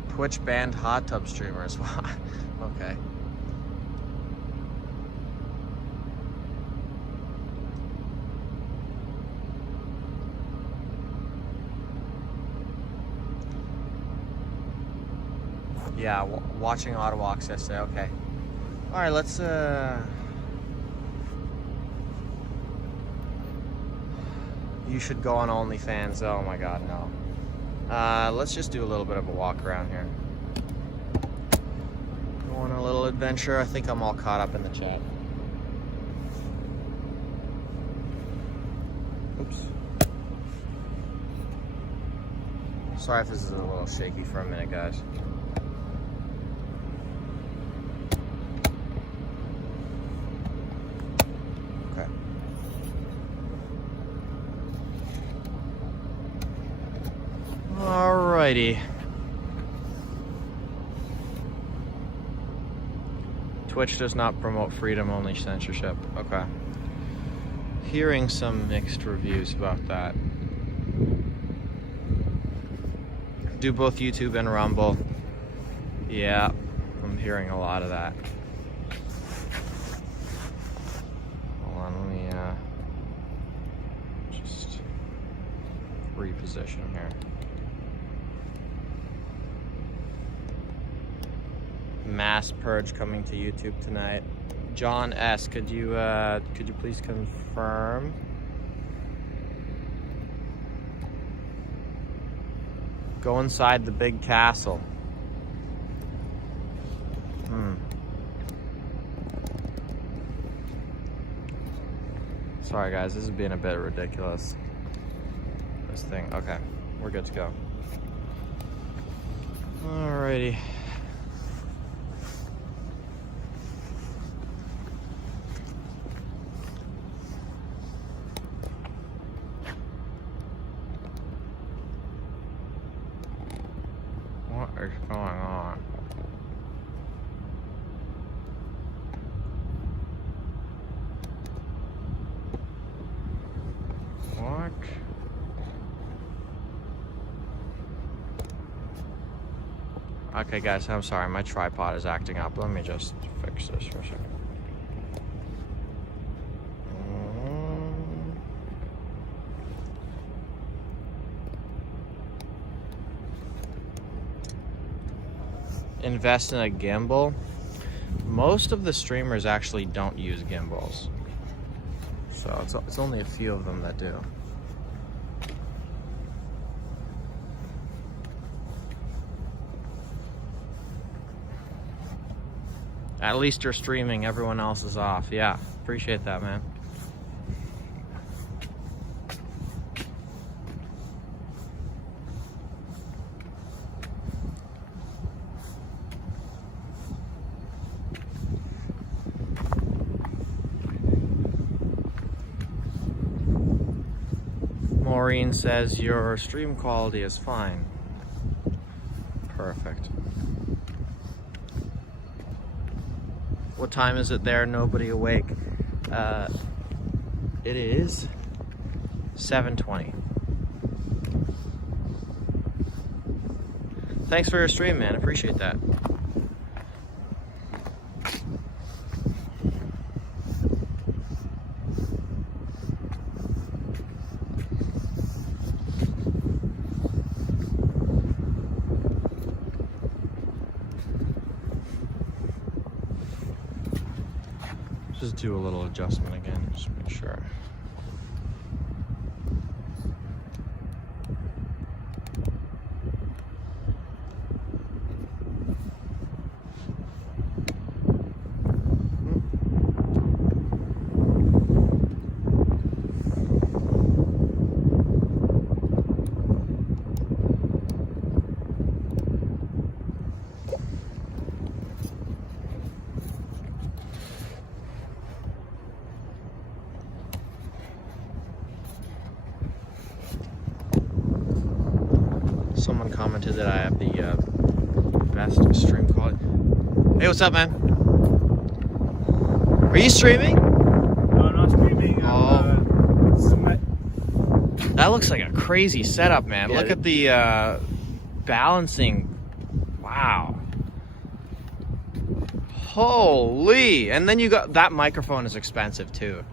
Twitch banned hot tub streamers. Okay. Yeah, watching Ottawa yesterday. Okay. All right, let's You should go on OnlyFans. Oh my God, no. Let's just do a little bit of a walk around here. Go on a little adventure. I think I'm all caught up in the chat. Oops. Sorry if this is a little shaky for a minute, guys. Okay. Alrighty. Twitch does not promote freedom, only censorship. Okay. Hearing some mixed reviews about that. Do both YouTube and Rumble. Yeah, I'm hearing a lot of that. Hold on, let me just reposition here. Mass purge coming to YouTube tonight. John S, could you please confirm? Go inside the big castle. Sorry guys, this is being a bit ridiculous. This thing, okay, we're good to go. Alrighty. What is going on? What? Okay guys, I'm sorry, my tripod is acting up. Let me just fix this for a second. Invest in a gimbal. Most of the streamers actually don't use gimbals, so it's only a few of them that do. At least you're streaming, everyone else is off. Yeah, appreciate that, man. Maureen says your stream quality is fine. Perfect. What time is it there? Nobody awake. It is 7:20. Thanks for your stream, man. Appreciate that. Just do a little adjustment again, just make sure. commented that I have the best stream quality. Hey, what's up, man? Are you streaming? No, I'm not streaming. That looks like a crazy setup, man. Yeah, look at the balancing. Wow. Holy. And then you got that microphone is expensive too.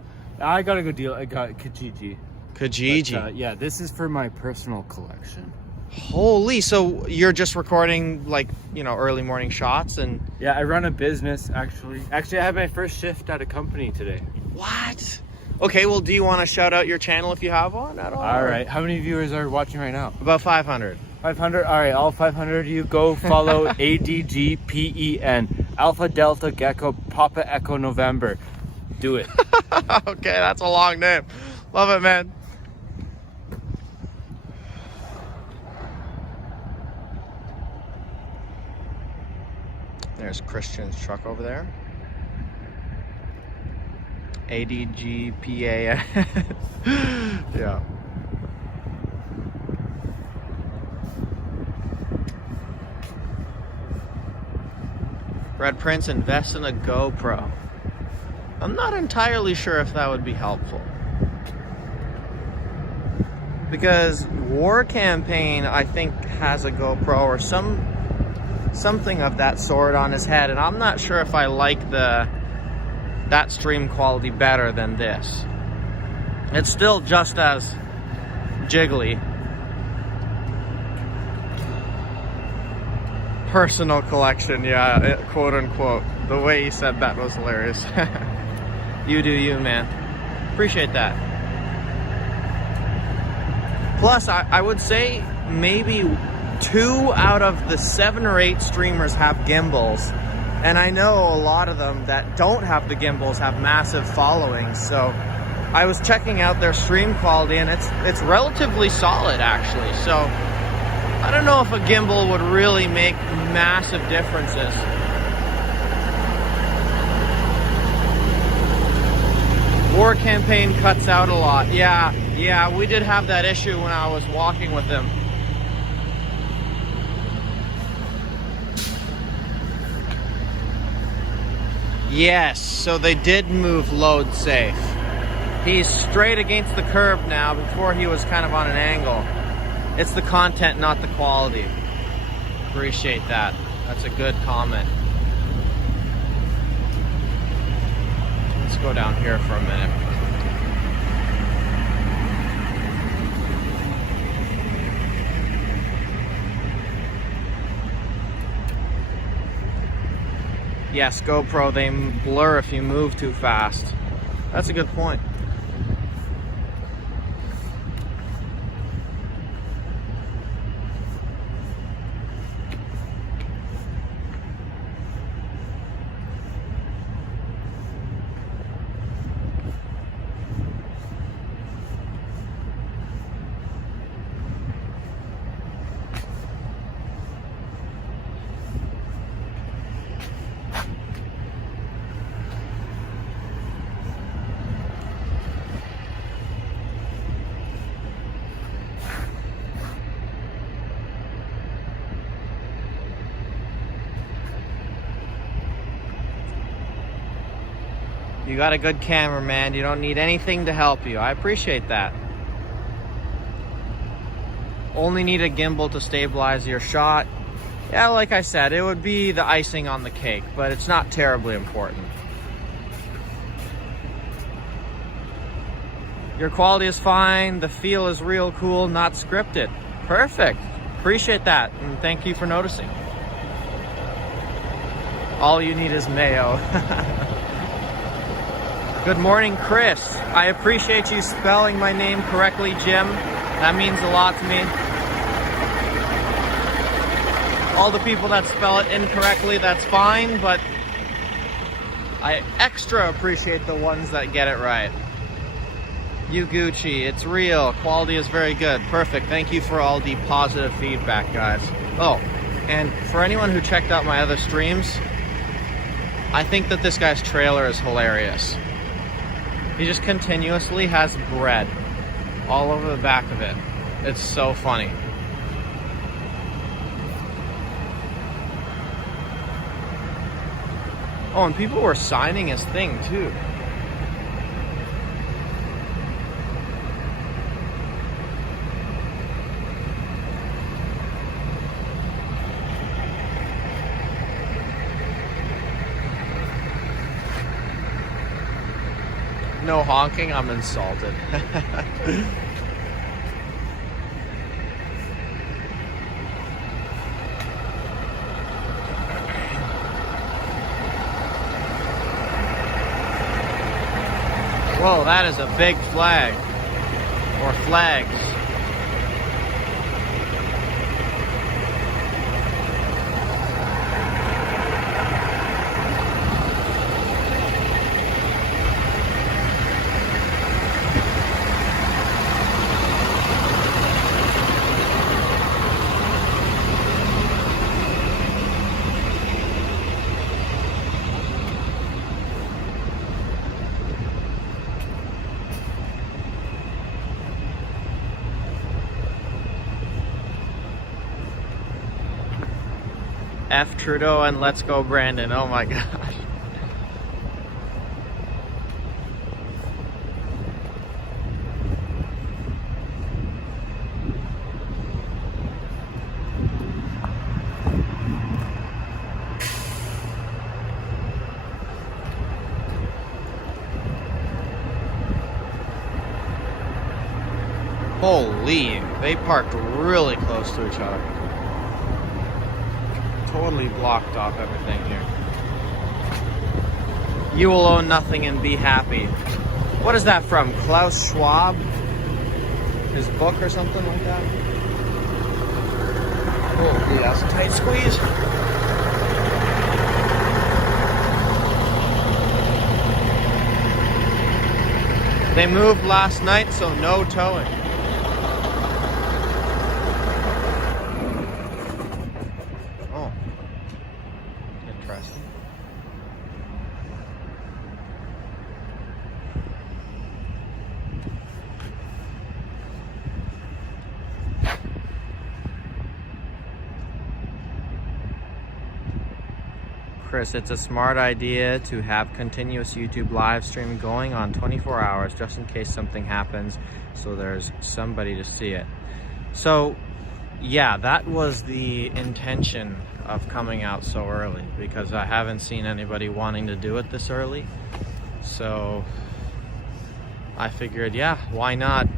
I got a good deal. I got Kijiji. Kijiji. But, yeah, this is for my personal collection. Holy. So you're just recording like, you know, early morning shots and... Yeah, I run a business actually. Actually, I had my first shift at a company today. What? Okay, well, do you want to shout out your channel if you have one at all? All right. How many viewers are watching right now? About 500. 500? All right, all 500 of you go follow ADGPEN. Alpha Delta Gecko Papa Echo November. Do it. Okay, that's a long name. Love it, man. There's Christian's truck over there. ADGPAN. Yeah. Red Prince invests in a GoPro. I'm not entirely sure if that would be helpful. Because War Campaign, I think, has a GoPro or something of that sort on his head, and I'm not sure if I like that stream quality better than this. It's still just as jiggly. Personal collection, yeah, quote unquote. The way he said that was hilarious. You do you, man. Appreciate that. Plus, I would say maybe 2 out of the 7 or 8 streamers have gimbals. And I know a lot of them that don't have the gimbals have massive followings. So I was checking out their stream quality and it's relatively solid actually. So I don't know if a gimbal would really make massive differences. War Campaign cuts out a lot. Yeah, we did have that issue when I was walking with him. Yes, so they did move load safe. He's straight against the curb now. Before he was kind of on an angle. It's the content, not the quality. Appreciate that. That's a good comment. Let's go down here for a minute. Yes, GoPro, they blur if you move too fast. That's a good point. You got a good camera, man. You don't need anything to help you. I appreciate that. Only need a gimbal to stabilize your shot. Yeah, like I said, it would be the icing on the cake, but it's not terribly important. Your quality is fine. The feel is real cool, not scripted. Perfect. Appreciate that, and thank you for noticing. All you need is mayo. Good morning, Chris. I appreciate you spelling my name correctly, Jim. That means a lot to me. All the people that spell it incorrectly, that's fine, but I extra appreciate the ones that get it right. You Gucci, it's real. Quality is very good. Perfect. Thank you for all the positive feedback, guys. Oh, and for anyone who checked out my other streams, I think that this guy's trailer is hilarious. He just continuously has bread all over the back of it. It's so funny. Oh, and people were signing his thing too. No honking, I'm insulted. Whoa, that is a big flag. Or flags. F Trudeau and let's go Brandon. Oh my gosh. Holy, they parked really close to each other. Totally blocked off everything here. You will own nothing and be happy. What is that from? Klaus Schwab? His book or something like that? Holy, that's a tight squeeze. They moved last night, so no towing. Interesting. Chris, it's a smart idea to have continuous YouTube live stream going on 24 hours just in case something happens, so there's somebody to see it. So yeah, that was the intention of coming out so early, because I haven't seen anybody wanting to do it this early. So I figured, yeah, why not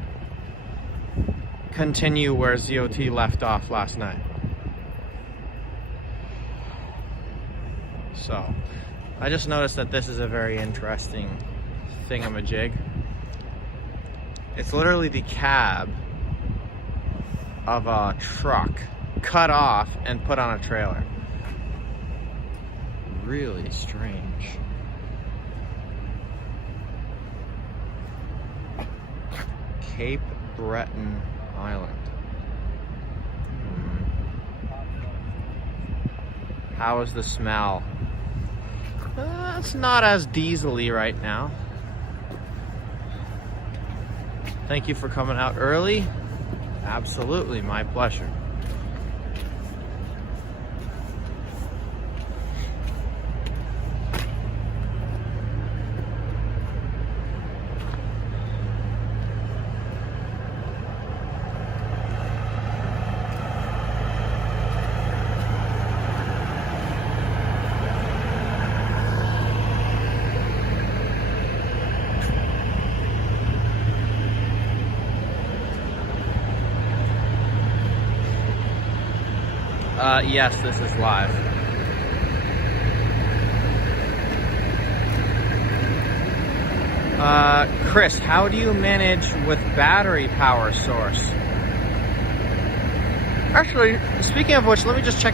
continue where ZOT left off last night. So I just noticed that this is a very interesting thingamajig. It's literally the cab of a truck cut off and put on a trailer. Really strange. Cape Breton Island. How is the smell? It's not as diesel-y right now. Thank you for coming out early. Absolutely, my pleasure. Yes, this is live. Chris, how do you manage with battery power source? Actually, speaking of which, let me just check